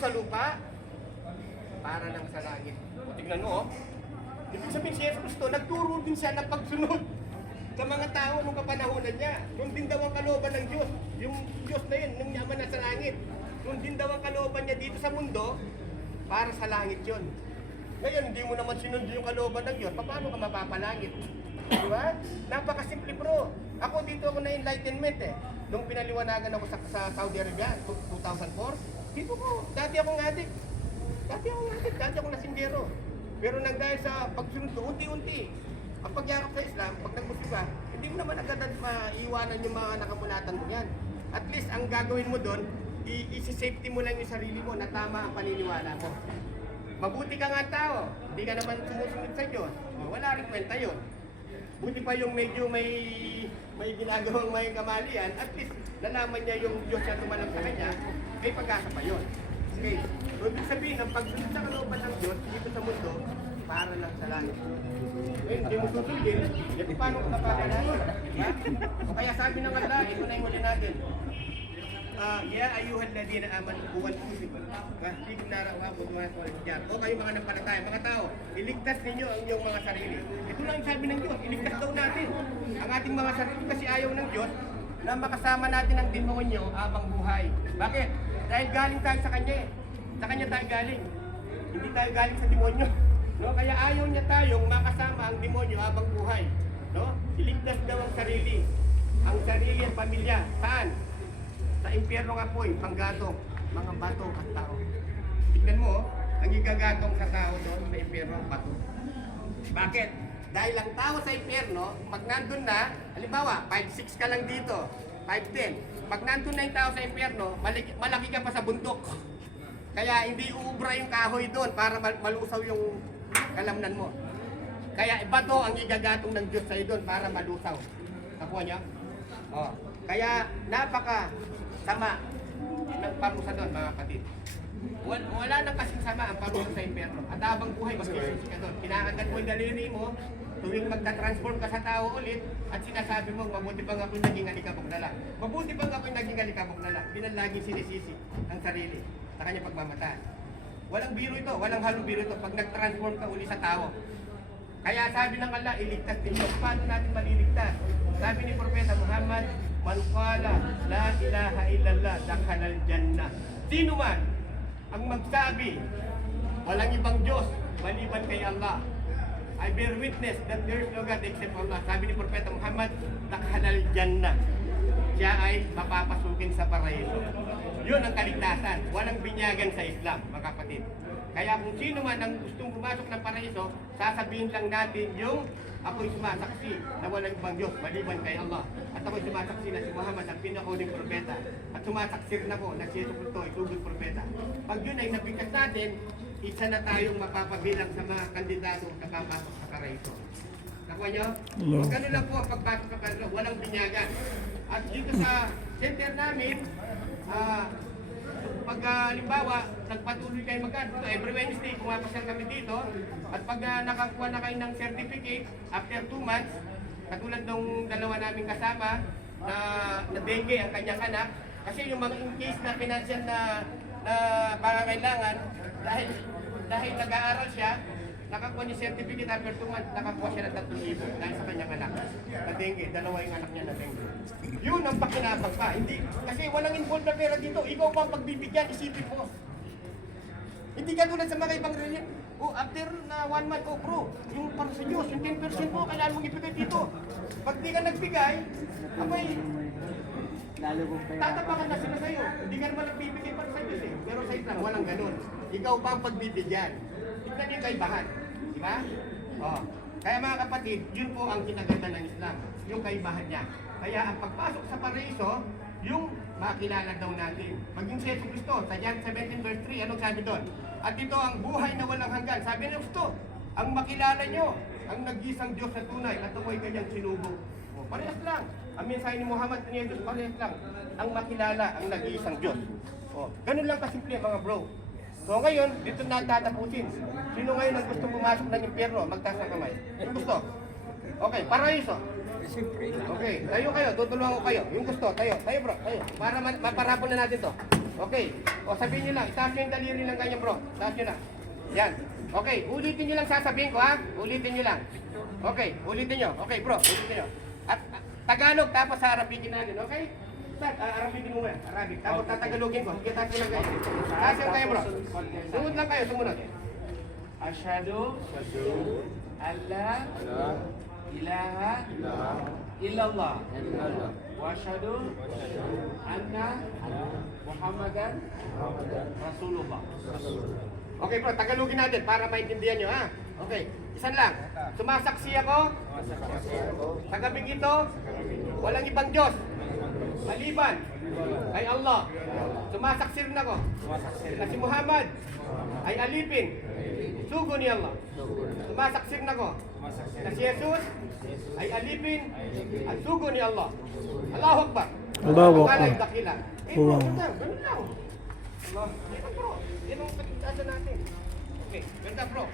sa lupa para lang sa langit. O tignan mo, ibig sabihin si Jesus Cristo, nagturo din siya ng pagsunod sa mga tao nung kapanahonan niya. Yun din daw ang kalooban ng Diyos. Yung Diyos na yun, nung yaman na sa langit. Yun din daw ang kalooban niya dito sa mundo para sa langit yun. Ngayon, hindi mo naman sinundo yung kalooban ng Diyos, paano ka mapapalangit? Di ba? Napakasimple bro. Ako dito ako na enlightenment eh. Nung pinaliwanagan ako sa Saudi Arabia, 2004, dito ko, dati akong adik. Dati akong nasinggero. Pero nang dahil sa pagsunod ko, unti-unti. Ang pagyarap sa Islam, pag nagmusiba, hindi mo naman agad maiwanan yung mga nakamulatan mo yan. At least, ang gagawin mo doon, i-safety mo lang yung sarili mo na tama ang paniniwala mo. Mabuti ka nga tao, hindi ka naman sumusunod sa Diyos. Wala rin kwenta yun. Buti pa yung medyo may ginagawang may kamalian, at least nalaman niya yung Diyos na tumalang sa kanya, may pag-asa pa yun. Okay. So, ibig sabihin, ang pagsunod sa kalooban ng Diyos dito sa mundo, para lang sa langit. Eh, hindi mo susundin, yan paano ka mapapalangit? Diba? O kaya sabi ng Allah, ito na yung huli natin. Ya ayuhan ladina amanu huwal musiba. Hindi narawa po mga solidar. O kayo mga nampalataya, mga tao, iligtas ninyo ang inyong mga sarili. Ito lang ang sabi ng Diyos, iligtas daw natin ang ating mga sarili kasi ayaw ng Diyos na makasama natin ang demonyo habang buhay. Bakit? Dahil galing tayo sa Kanya eh. Sa Kanya tayo galing. Hindi tayo galing sa demonyo. No? Kaya ayaw niya tayong makasama ang demonyo habang buhay. No? Iligtas daw ang sarili. Ang sarili at pamilya. Saan? Sa impyerno nga po, panggatong, mga bato at tao. Tignan mo, ang igagatong sa tao doon sa impyerno, bato. Bakit? Dahil ang tao sa impyerno, pag nandun na, halimbawa, 5'6" ka lang dito, 5'10". Pag nandun na yung tao sa impyerno, malaki ka pa sa bundok. Kaya hindi uubra yung kahoy doon para malusaw yung kalamnan mo. Kaya bato ang igagatong ng Diyos sa'yo doon para malusaw. Nakuha niyo? Oh. Kaya napaka sama ng parusa doon, mga kapatid. Wala nang kasing sama ang parusa sa impyerno. At habang buhay, magsisisi ka doon. Kinakagat mo yung daliri mo, tuwing magta-transform ka sa tao ulit, at sinasabi mo, mabuti pang ako'y naging alikabok na lang. Mabuti pang ako'y naging alikabok na lang. Pinalaging sinisisi ang sarili sa kanya pagmamataan. Walang biro ito, walang halong biro ito pag nag-transform ka uli sa tao. Kaya sabi ng Allah, iligtas ninyo. Paano natin maliligtas? Sabi ni Propeta Muhammad, man qala la ilaha illallah dakhala al-jannah. Sino man ang magsabi walang ibang Diyos maliban kay Allah, I bear witness that there is no God except Allah. Sabi ni Propeta Muhammad, dakhala al-jannah. Siya ay mapapasukin sa paraiso. Yun ang kaligtasan. Walang binyagan sa Islam, mga kapatid. Kaya kung sino man ang gustong pumasok ng paraiso, sasabihin lang natin yung ako'y sumasaksi na walang ibang Diyos maliban kay Allah. At ako'y sumasaksi na si Muhammad ang pinakahuling propeta. At sumasaksi rin ako na si Jesus Cristo ay tubig propeta. Pag yun ay nabigkas natin, isa na tayong mapapabilang sa mga kandidato na papasok sa paraiso. Nakuha nyo? Magkano lang po ang pagpasok sa paraiso, walang binyagan. At dito sa center namin, pag halimbawa, nagpatuloy kayo magkano, every Wednesday, pumapasal kami dito, at pag nakakuha na kayo ng certificate, after 2 months, katulad nung dalawa namin kasama, na dengue ang kanyang anak, kasi yung mga in case na financial na pangangailangan, dahil nag-aaral siya, nakakuha niya certificate after 2 months, nakakuha siya ng 3,000 dahil sa kanyang anak. Na dengue, dalawa yung anak niya na dengue. Yun ang pakinabang pa. Hindi, kasi walang involved na pera dito. Ikaw pa ang pagbibigyan, isipin mo. Hindi ka tulad sa mga ibang religion. After na 1 month, bro, yung para sa Diyos, yung 10% mo, kailangan mong ibigay dito. Pag di ka nagbigay, abay, tatapakan na sila sa'yo. Hindi ka naman nagbibigay para sa Diyos eh. Pero sa Islam, walang ganun. Ikaw pa ang pagbibigyan. Tignan yung kaibahan. Di ba? Oh. Kaya mga kapatid, yun po ang kinaganda ng Islam. Yung kaibahan niya. Kaya ang pagpasok sa paraiso, yung makilala daw natin. Maging si Jesus Cristo, sa John 17 verse 3, anong sabi doon? At ito ang buhay na walang hanggan. Sabi ni Cristo, ang makilala nyo, ang nag-isang Diyos na tunay, at ako'y kanyang sinubok. O, parehas lang. Ang mensahe ni Muhammad ni Jesus, parehas lang. Ang makilala, ang nag-iisang Diyos. O, ganun lang kasimple mga bro. So ngayon, dito na tatapusin. Sino ngayon ang gusto pumasok ng impyerno? Magtaas ng kamay. Yung gusto? Okay, paraiso. Okay, tayo kayo, tutulungan ko kayo. Yung gusto, tayo bro, tayo. Para maparapon na natin to. Okay. O sabihin nyo lang, itaas nyo yung daliri lang ganyan bro. Taas nyo na. Yan. Okay, ulitin nyo lang sasabihin ko ha. Ulitin nyo lang. Okay, ulitin nyo. Okay bro, ulitin nyo. At Tagalog tapos Arabicin natin, okay? Arabicin mo nga, Arabic. Tapos tatagalogin ko. Sige, taas nyo lang kayo. Taas nyo kayo bro. Sumunod lang kayo, sumunod. Asyhadu alla ilaha illallah wa asyhadu anna Muhammadan Rasulullah. Okay bro, tagalogin natin para maintindihan nyo ha. Okay, isan lang. Sumasaksi ako sa gabing ito, walang ibang Diyos maliban kay Allah. Sumasaksi rin ako na si Muhammad ay alipin, sugo ni Allah. Sumasaksi rin ako na si Jesus ay alipin at sugo ni Allah. Allahu Akbar. Allahu Akbar. Pangalan dakila. Bro, ganun lang. Allah. Yan bro. Yan ang pagkakasa natin. Okay, ganda bro.